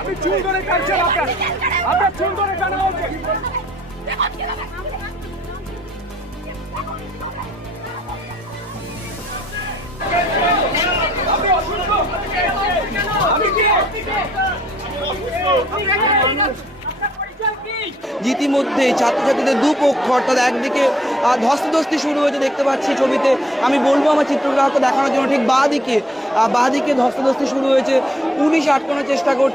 আমি চুল ধরে কাটছেন আপনার চুল ধরে টানা হচ্ছে। ইতিমধ্যে ছাত্রছাত্রীদের দুপক্ষ অর্থাৎ একদিকে ধস্তাধস্তি শুরু হয়েছে দেখতে পাচ্ছি ছবিতে। আমি বলবো আমার চিত্রগ্রাহককে দেখানোর জন্য, ঠিক বাঁ দিকে ধস্তাধস্তি শুরু হয়েছে। পুলিশ আটকানোর চেষ্টা করছে।